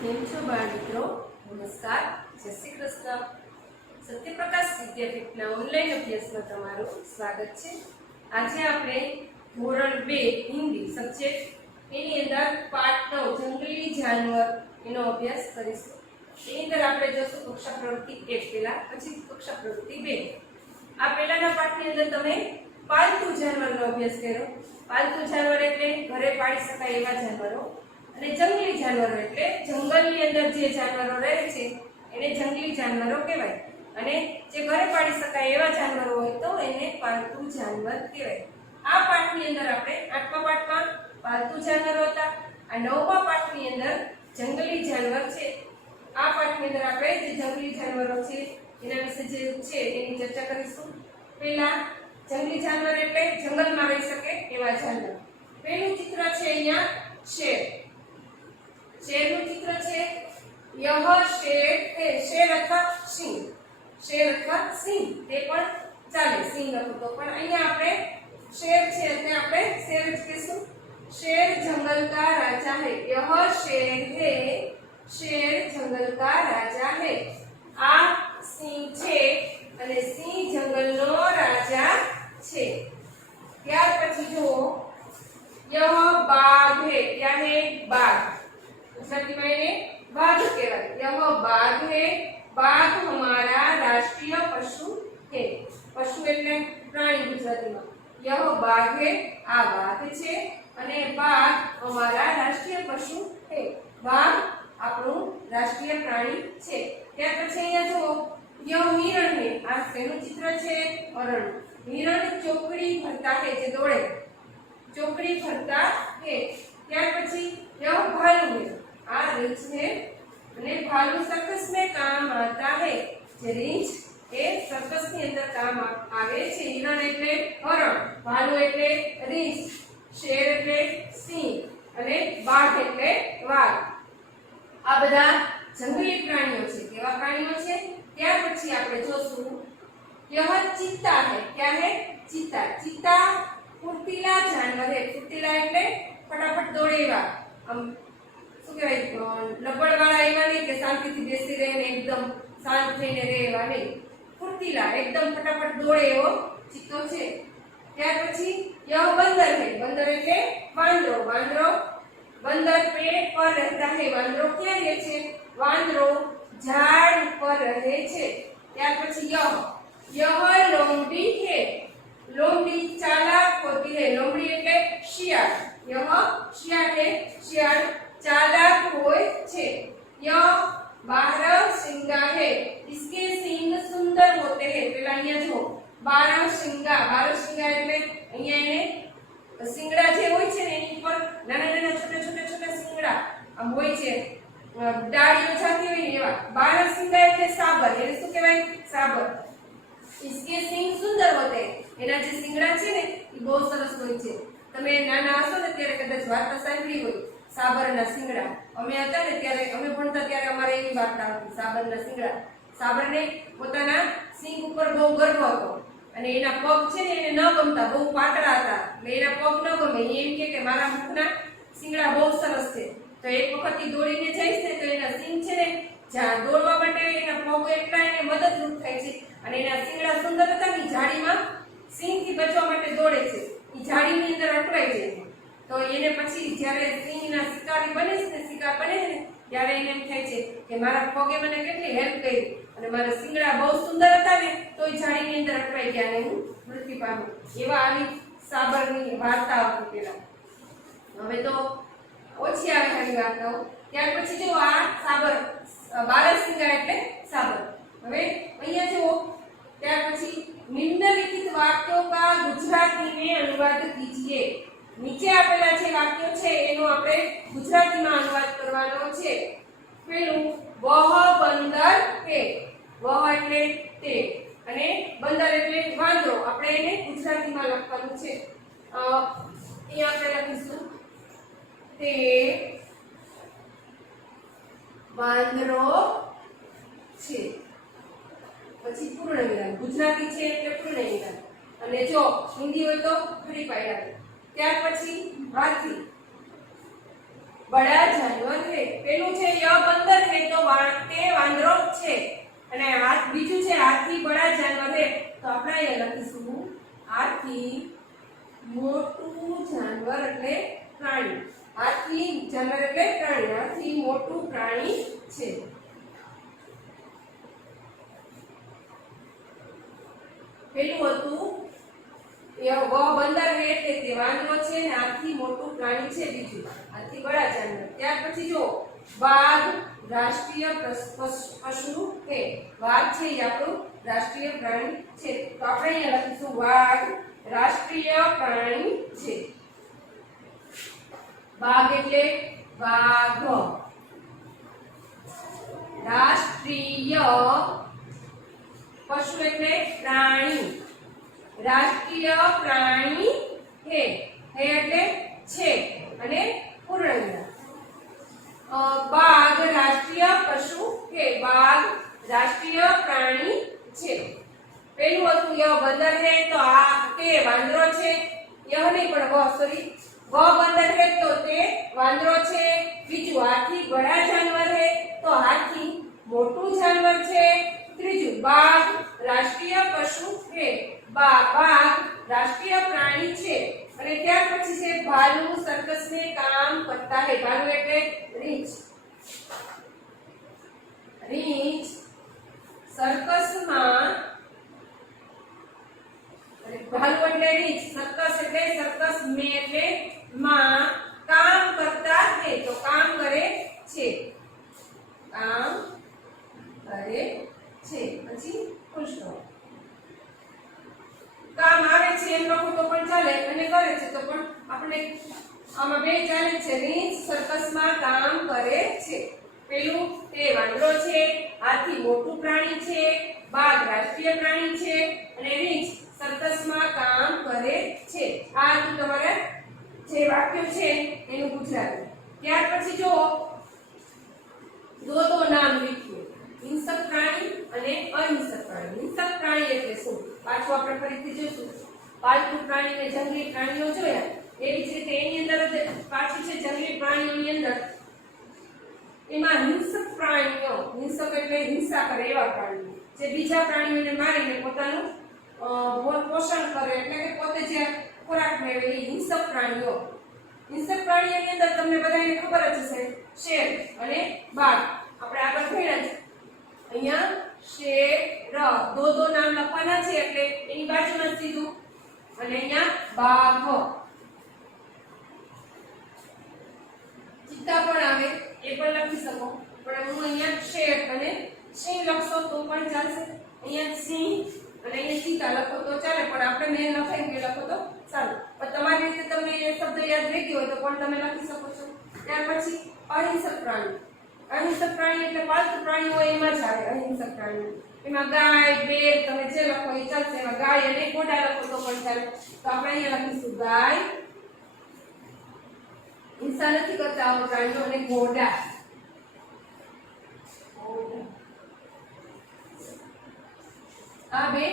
કેમ છો બાળ મિત્રો? નમસ્કાર, જય શ્રી કૃષ્ણ. સત્યપ્રકાશ વિદ્યાપીઠના ઓનલાઈન અભ્યાસમાં તમારું સ્વાગત છે. આજે આપણે ધોરણ 2 હિન્દી સબ્જેક્ટ એની અંદર પાઠ 9 જંગલી જાનવર એનો અભ્યાસ કરીશું. એની અંદર આપણે જોશું કક્ષા પ્રવૃત્તિ 1 પહેલા, પછી કક્ષા પ્રવૃત્તિ 2. આ પહેલાના પાઠની અંદર તમે પાલતુ જાનવરનો અભ્યાસ કર્યો. પાલતુ જાનવર એટલે ઘરે પાળી શકાય એવા જાનવરો, અને જંગલી જાનવરો એટલે જંગલની અંદર જે જાનવરો રહે છે એને જંગલી જાનવરો કહેવાય, અને જે ઘરે પાળી શકાય એવા જાનવરો હોય તો એને પાલતુ જાનવર કહેવાય. આ પાઠની અંદર આપણે 8મા પાઠમાં પાલતુ જાનવરો હતા, આ 9મા પાઠની અંદર જંગલી જાનવર છે. આ પાઠની અંદર આપણે જે જંગલી જાનવરો છે એના વિશે જે છે એની ચર્ચા કરીશું. પહેલા જંગલી જાનવર એટલે જંગલમાં રહી શકે એવા જાનવર. પહેલું ચિત્ર છે અહીંયા શેર. શેરનું ચિત્ર છે. યહ શેર હે. શેર અથવા સિંહ. શેર અથવા સિંહ તે પણ ચાલે, સિંહ લખો તો પણ અહીંયા આપણે શેર છે એટલે આપણે શેર જ કહીશું. शेर जंगल का राजा है. यह शेर है. शेर जंगल का राजा है. आ सिंह છે અને સિંહ જંગલનો રાજા છે. ત્યાર પછી જુઓ यह बाघ है. क्या है? बाघ. ગુજરાતીમાં એને बाघ કહેવાય. यह बाघ है. बाघ हमारा राष्ट्रीय पशु है. पशु એટલે પ્રાણી ગુજરાતીમાં. यह बाघ है. આ બાઘ છે અને बाघ हमारा राष्ट्रीय पशु है. बाघ આપણું રાષ્ટ્રીય પ્રાણી છે. ત્યાર પછી અહીંયા જુઓ यह हिरण है. આ શેનું ચિત્ર છે? હરણ. हिरण ચોકડી ફરતા है, જે દોડે, ચોકડી ફરતા है. ત્યાર પછી यह भालू है. આ રીંછ છે અને भालू सर्कस में काम आता है. જે રીંછ એ સર્કસ ની અંદર કામ આવે છે. हिरण એટલે હરણ, भालू એટલે રીંછ, शेर એટલે સિંહ અને બાઘ એટલે વાઘ. આ બધા જંગલી પ્રાણીઓ છે. કેવા પ્રાણીઓ છે? ત્યાર પછી આપણે જોશું यह चीता है. क्या है? चीता. चीता फुर्तीला जानवर है. फुर्तीला એટલે ફટાફટ દોડે એવા, આમ શું કહેવાય, લબડવાળા એવા નહીં કે શાંતિથી બેસી રહે ને એકદમ શાંત થઈને રહે એવા નહીં. ફુર્તીલા એકદમ ફટાફટ દોડે એવો ચિત્તો છે. ત્યાર પછી यह बंदर है. बंदर એટલે વાંદરો. વાંદરો बंदर पेड़ पर रहता है. वांदरो ક્યાં રહે છે? વાંદરો ઝાડ ઉપર રહે છે. ત્યાર પછી यह लोमड़ी है. लोमड़ी चालाक होती है. लोमड़ी એટલે શિયાળ. यह શિયાળ है. શિયાળ चालाक હોય છે. यह बारहसिंगा है. इसके सींग सुंदर होते हैं. પેલા અહીંયા જો बारहसिंगा. बारहसिंगा એટલે અહીંયા એને સિંગડા જે હોય છે ને એની ઉપર નાના નાના છોટા છોટા છોટા સિંગડા આમ હોય છે, ડાળીઓ જાતી હોય ને એવા. બારહસિંગા એટલે સાબર. એને શું કહેવાય? સાબર. इसके सींग सुंदर होते हैं. એના જે સિંગડા છે ને એ બહુ સરસ હોય છે. તમે નાના હશો ને ત્યારે કદાચ વાર્તા સાંભળી હોય સાબરના સિંગડા. અમે હતા ને ત્યારે, અમે ભણતા ત્યારે અમારે એવી વાર્તા હતી સાબરના સિંગડા. સાબરને પોતાના સિંગ ઉપર બહુ ગર્વ હતો અને એના પગ છે ને એને ન ગમતા, બહુ પાતળા હતા એટલે એના પગ ન ગમે. એમ કે મારા મુખના સિંગડા બહુ સરસ છે. તો એક વખત ઈ દોડીને જાય છે તો એના સિંગ છે ને જ્યાં દોડવા માટે એના પગ એટલા એને મદદરૂપ થાય છે અને એના સિંગડા સુંદર હતા ને ઝાડીમાં સિંહથી બચવા માટે દોડે છે. ઈ ઝાડીની અંદર અટવાઈ જાય છે. તો એને પછી જ્યારે સિંહના શિકારી બને છે ને, શિકાર બને છે ને, ત્યારે એને એમ થાય છે કે મારા પગે મને કેટલી હેલ્પ કરી અને મારા સિંગડા બહુ સુંદર હતા ને તો એ ઝાડીની અંદર અટવાઈ ગયા અને હું મૃત્યુ પામ્યો. એવા આવી સાબરની વાર્તા હતી પેલા. હવે તો ઓછી આવે આવી વાર્તાઓ. ત્યાર પછી જો આ સાબર, બારહસિંગા એટલે સાબર. હવે અહીંયા જુઓ ત્યાર પછી निम्नलिखित वाक्यों का गुजराती में अनुवाद कीजिए. નીચે આપેલા જે વાક્યો છે એનો આપણે ગુજરાતીમાં અનુવાદ કરવાનો છે. પહેલું વહ બંદર હે. વહ એટલે તે અને બંદર એટલે વાંદરો. આપણે એને ગુજરાતીમાં લખવાનું છે. અહીંયા આપણે લખીશું તે વાંદરો છે. પછી પૂર્ણ વિરામ. ગુજરાતી છે એટલે પૂર્ણ વિરામ અને જો હિન્દી હોય તો ખડી પાડ્યા. ત્યાર પછી હાથી. बड़ा जानवर है. પેલું છે ય અને હાથ બીજું છે હાથથી બડા જાનવર है તો આપણે અહીંયા લખીશું હાથથી મોટું જાનવર એટલે પ્રાણી હાથી જાનવર એટલે પ્રાણી હાથી મોટું પ્રાણી છે પેલું હતું વ બંદર હે એટલે તે વાંદરો છે ને હાથી મોટું પ્રાણી છે બીજું હાથી બડા જાનવર ત્યાર પછી જો વાઘ રાષ્ટ્રીય પશુ હે વાઘ છે એ આપણું રાષ્ટ્રીય પ્રાણી છે તો આપણે અહીંયા લખીશું વાઘ રાષ્ટ્રીય પ્રાણી છે વાઘ એટલે વાઘ રાષ્ટ્રીય પશુ એટલે પ્રાણી રાષ્ટ્રીય પ્રાણી હે એટલે છે અને પૂર્ણ बाघ राष्ट्रीय पशु है बाघ राष्ट्रीय प्राणी છે પેલું હતું ય બંદર है તો આ તે વાંદરો છે ય નહીં પણ વ સોરી વ બંદર है તો તે વાંદરો છે બીજું હાથી બડા જાનવર है તો હાથી મોટું જાનવર છે ત્રીજું બાઘ રાષ્ટ્રીય પશુ है બાઘ રાષ્ટ્રીય પ્રાણી છે અને ત્યાર પછી છે ભાલુ સર્કસ में काम करता है ભાલુ એટલે રીંછ સર્કસ માં ભાલુ એટલે રીંછ સર્કસ એટલે સર્કસ में એટલે માં કામ કરતા है તો કામ કરે છે કામ કરે છે પછી પુષ્પ કામ આવે છે એમ લખો તો પણ ચાલે અને કરે છે તો પણ આપણે આમાં બે ચાલે છે રીંછ સર્કસમાં કામ કરે છે પેલું તે વાંદરો છે હાથી મોટું પ્રાણી છે બાઘ રાષ્ટ્રીય પ્રાણી છે અને રીંછ સર્કસમાં કામ કરે છે આ તમારા જે વાક્ય છે એનું ગુજરાતી ત્યાર પછી જો દો નામ લખ્યું હિંસક પ્રાણી અને અહિંસક પ્રાણી હિંસક પ્રાણી એટલે શું પાછું આપણે ફરીથી જોઈશું પાલતુ પ્રાણી અને જંગલી પ્રાણીઓ જોયા એવી જ રીતે એની અંદર પાછું છે જંગલી પ્રાણીઓની અંદર એમાં હિંસક પ્રાણીઓ હિંસક એટલે હિંસા કરે એવા પ્રાણીઓ જે બીજા પ્રાણીઓને મારીને પોતાનું પોષણ કરે એટલે કે પોતે જે ખોરાક મેળવે એ હિંસક પ્રાણીઓ હિંસક પ્રાણીઓની અંદર તમને બધાને ખબર જ હશે શેર અને બાઘ આપણે આગળ ભણ્યા છે અહીંયા શેર દો નામ લખવાના છે એટલે એની બાજુમાં સીધું અને અહીંયા બાઘ ચિત્તા પણ આવે એ પણ લખી શકો પણ હું અહીંયા શેર અને સિંહ લખશો તો પણ ચાલશે અહીંયા સિંહ અને અહીંયા ચિત્તા લખો તો ચાલે પણ આપણે મેં લખાઈ ગયું લખો તો ચાલે પણ તમારી રીતે તમને એ શબ્દ યાદ રહી ગયો હોય તો પણ તમે લખી શકો છો ત્યાર પછી અહિંસક પ્રાણી અહિંસક પ્રાણી એટલે પાલતુ પ્રાણીઓ એમાં જ આવે અહિંસક પ્રાણી એમાં ગાય બેલ તમે જે લખો એ ચાલશે એમાં ગાય અને ઘોડા લખો તો પણ ચાલે તો આપણે અહીંયા લખીશું ગાય હિંસા નથી કરતા આવા પ્રાણીઓ અને ઘોડા આ બે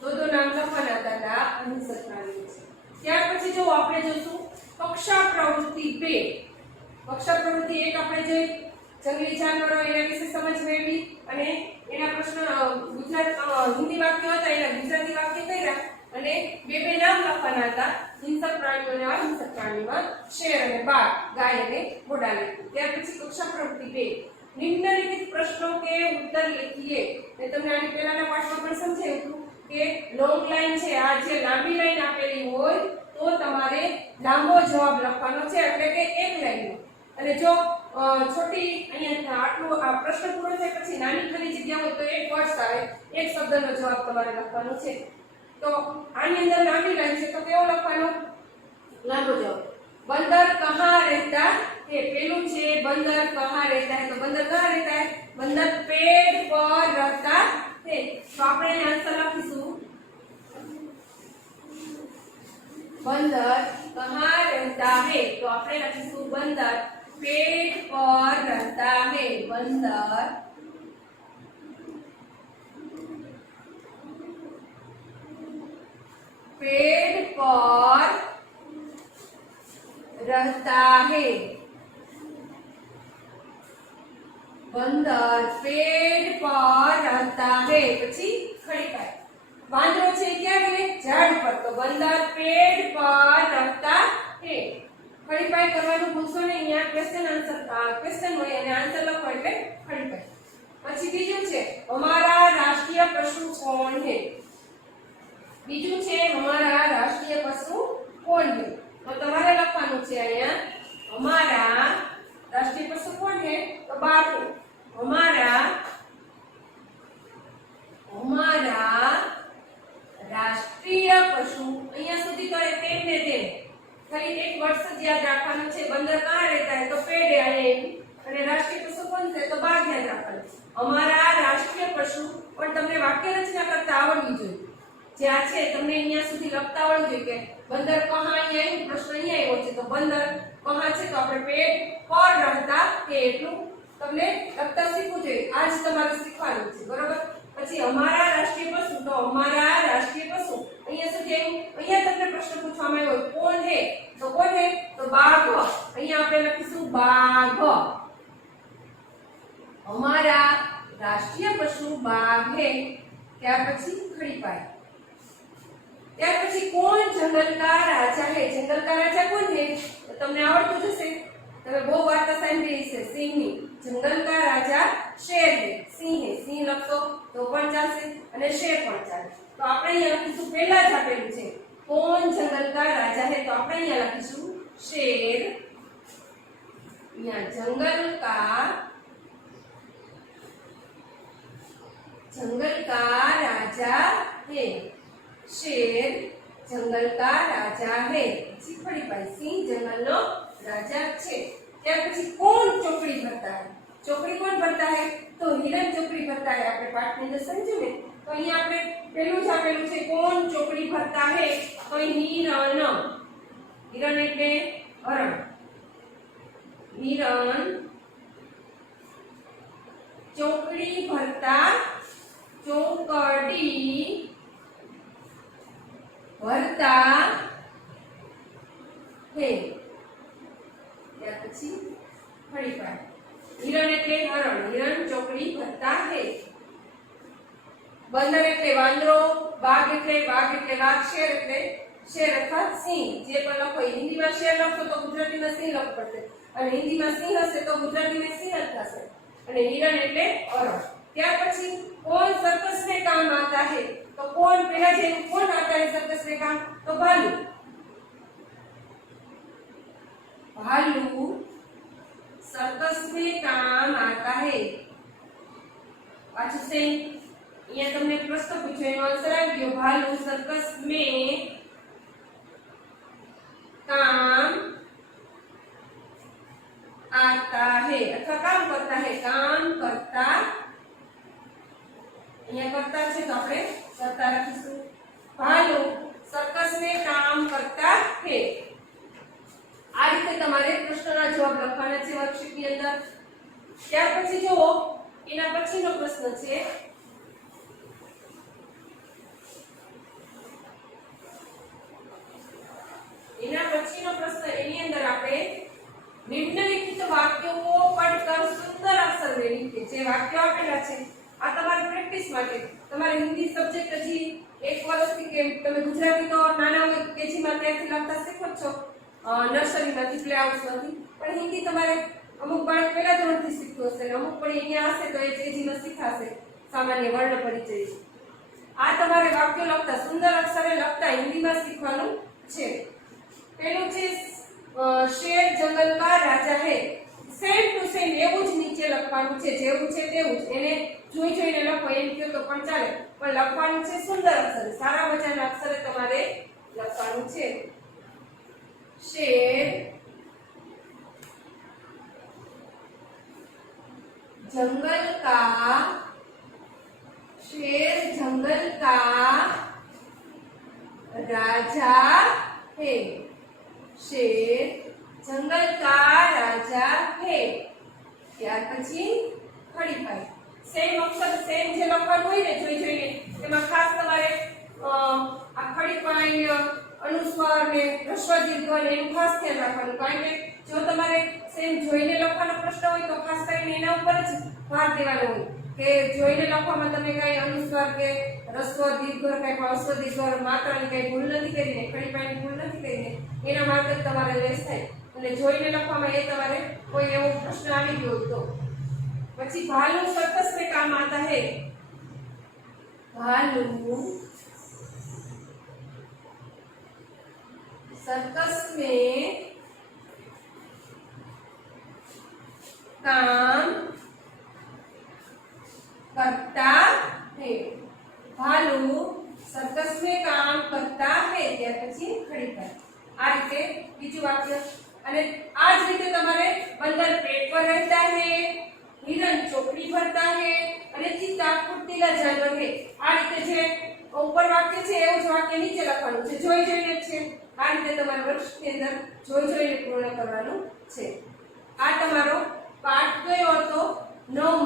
દો નામ લખવાના હતા અહિંસક પ્રાણીઓ છે ત્યાર પછી જો આપણે જોશું કક્ષા પ્રવૃત્તિ 2 કક્ષા પ્રવૃત્તિ 1 આપણે જોઈ જંગલી જાનવરો એના વિશે સમજ મેળવી અને એના પ્રશ્ન ગુજરાત હિન્દી વાક્યો હતા એના ગુજરાતી વાક્ય કર્યા અને બે નામ લખવાના હતા હિંસક પ્રાણીઓ અને અહિંસક પ્રાણીઓમાં શેર અને બાઘ ગાય અને ઘોડા લખ્યું ત્યાર પછી કક્ષા પ્રવૃત્તિ 2 નિમ્નલિખિત પ્રશ્નો કે ઉત્તર લખીએ મેં તમને આની પહેલાના પાઠમાં પણ સમજાવ્યું હતું કે લોંગ લાઈન છે આ જે લાંબી લાઈન આપેલી હોય તો તમારે લાંબો જવાબ લખવાનો છે એટલે કે એક લાઈન અને જો છોટી અહીંયા આટલું આ પ્રશ્ન પૂરો થાય પછી નાની ખાલી જગ્યા હોય તો એક વર્ડ આવે એક શબ્દનો જવાબ તમારે લખવાનો છે તો આની અંદર લાંબી લાઈન છે તો કેવો લખવાનો લાંબો જવાબ बंदर कहाँ रहता है पेलू છે बंदर कहाँ रहता है तो बंदर कहाँ रहता है बंदर पेड़ पर रहता है तो આપણે આન્સર લખીશું बंदर कहाँ रहता है तो આપણે લખીશું बंदर पेड़ पर रहता है बंदर पेड़ पर रहता है बंदर पेड़ पर रहता है પછી ખડી પાય વાંદરો છે ક્યાં રહે ઝાડ પર તો બંદર પેડ પર રહેતા है ખડી પાય કરવાનું ભૂલશો નહીં અહીંયા ક્વેશ્ચન હોય અને આન્સર લખો એટલે ખડી પાય પછી બીજું છે हमारा राष्ट्रीय पशु कौन है બીજું છે हमारा राष्ट्रीय पशु कौन है तो તમારે લખવાનું છે અહીંયા हमारा राष्ट्रीय पशु कौन है तो बाघ हमारा राष्ट्रीय पशु અહીંયા સુધી તો તેમ ને તેમ ખાલી એક વર્ષ જ યાદ રાખવાનું છે બંદર કहाँ रहता है तो पेड़ है અને રાષ્ટ્રીય પશુ કોણ છે તો બાઘ યાદ રાખવાનું हमारा राष्ट्रीय पशु પણ તમને વાક્ય રચના કરતા આવડવી જોઈએ જે આ છે તમને અહીંયા સુધી લખતા આવડવું જોઈએ કે બંદર કहाँ અહીંયા આવ્યું પ્રશ્ન અહીંયા આવ્યો છે તો બંદર कहाँ છે તો આપણે પેડ પર રહેતા કે એટલું તમને લખતા શીખવું જોઈએ આજ તમારે શીખવાનું છે બરોબર પછી हमारा राष्ट्रीय पशु तो हमारा राष्ट्रीय पशु અહીંયા સુધી અહીંયા તમને પ્રશ્ન પૂછવામાં આવ્યો કોણ છે તો કોણ છે તો બાઘ અહીંયા આપણે લખીશું બાઘ हमारा राष्ट्रीय पशु बाघ है ત્યાર પછી ખડી પાય ત્યાર પછી કોણ જંગલ का राजा है जंगल का राजा કોણ છે તો તમને આવડતું જશે તમે બહુ વાર્તા સાંભળી છે સિંહની જંગલ का राजा शेर है સિંહ લખતો તો પણ ચાલશે અને શેર પણ ચાલે તો આપણે અહીંયા લખીશું પહેલા જ આપેલું છે કોણ જંગલ का राजा है तो આપણે અહીંયા લખીશું शेर અહીંયા जंगल का राजा है शेर जंगल का राजा है खड़ी पाई सिंह जंगल नो राजा छे ત્યાર પછી કોણ ચોકડી ભરતા है ચોકડી કોણ ભરતા है તો હિરણ ચોકડી ભરતા है આપણે પાઠની અંદર સમજ્યું ને તો અહીંયા આપણે પેલું જ આપેલું છે કોણ ચોકડી ભરતા है તો હિરણ એટલે હરણ હિરણ ચોકડી ભરતા ચોકડી भरता है ત્યાર પછી ખડી પાય હિરણ એટલે હરણ હિરણ ચોકડી ભરતા है બંદર એટલે વાંદરો બાઘ એટલે વાઘ શેર અર્થાત સિંહ જે પણ લખો હિન્દીમાં શેર લખો તો ગુજરાતીમાં સિંહ લખવું પડશે અને હિન્દીમાં સિંહ હશે તો ગુજરાતીમાં સિંહ જ થશે અને હિરણ એટલે હરણ ત્યાર પછી कौन सर्कस में काम आता है तो कौन पहला जे कौन आता है सर्कस में काम तो भालू सर्कस में काम आता है पाछू से ये तुमने प्रश्न पूछो एनो आंसर आ गयो भालू सर्कस में काम आता है अथवा काम करता है અહીંયા કરતા છે તો આપણે કરતા રાખીશું ભાલુ સર્કસ में काम करता है આ રીતે તમારે પ્રશ્નના જવાબ લખવાના છે વર્કશીટની અંદર ત્યાર પછી જો એના પછીનો પ્રશ્ન છે એના પછીનો પ્રશ્ન એની અંદર આપણે નિમ્નલિખિત વાક્યો પઢકર સુંદર અક્ષર में लिखिए જે વાક્યો આપેલા છે આ તમારી પ્રેક્ટિસ માટે તમારે હિન્દી સબ્જેક્ટ હજી એક વર્ષથી કે તમે ગુજરાતી તો નાના હોય કેજી માં ત્યારથી લખતા શીખો છો નર્સરીમાંથી પ્લે હાઉસમાંથી પણ હિન્દી તમારે અમુક બાળક પહેલા ધોરણથી શીખતું હશે અને અમુક પણ અહીંયા હશે તો એ કેજીમાં શીખાશે સામાન્ય વર્ણ પરિચય આ તમારે વાક્યો લખતા સુંદર અક્ષરે લખતા હિન્દીમાં શીખવાનું છે પેલું છે शेर जंगल का राजा है सेम टू सेम એવું જ નીચે લખવાનું છે જેવું છે તેવું જ એને જોઈને લખો એમ કહો તો પણ ચાલે પણ લખવાનું છે સુંદર અક્ષરે સારા મજાના અક્ષરે તમારે લખવાનું છે शेर जंगल का राजा है शेर जंगल का राजा है ત્યાર પછી ખડી પાય સેમ અક્ષર સેમ જે લખવાનું હોય ને જોઈને એમાં ખાસ તમારે આ ખડી પાય અનુસ્વાર ને હ્રસ્વ દીર્ઘ ને એનું ખાસ ધ્યાન રાખવાનું કારણ કે જો તમારે સેમ જોઈને લખવાનો પ્રશ્ન હોય તો ખાસ કરીને એના ઉપર જ ભાર દેવાનો હોય કે જોઈને લખવામાં તમે કઈ અનુસ્વાર કે રસ્વ દીર્ઘ કઈ અસ્વ દીર્ઘ માત્રાની કઈ ભૂલ નથી કરીને ખડી પાણી ભૂલ નથી કરીને એના માર્ક જ તમારે લેસ થાય અને જોઈને લખવામાં એ તમારે કોઈ એવો પ્રશ્ન આવી ગયો તો પછી भालू सर्कस में काम आता है भालू सर्कस में काम करता है भालू सर्कस में काम करता है ત્યાર પછી ખડી પર આ રીતે બીજું વાક્ય અને આ જ રીતે તમારે બંદર पेट पर रहता है हिरण चौकड़ी भरता है અને ચિત્તા ફૂર્તીલા જાનવર है આ રીતે જે ઉપર વાક્ય છે એવું જ વાક્ય નીચે લખવાનું છે જોઈ જોઈને છે આ રીતે તમારે વર્ષની અંદર જોઈ જોઈને પૂર્ણ કરવાનું છે આ તમારો પાઠ કયો હતો 9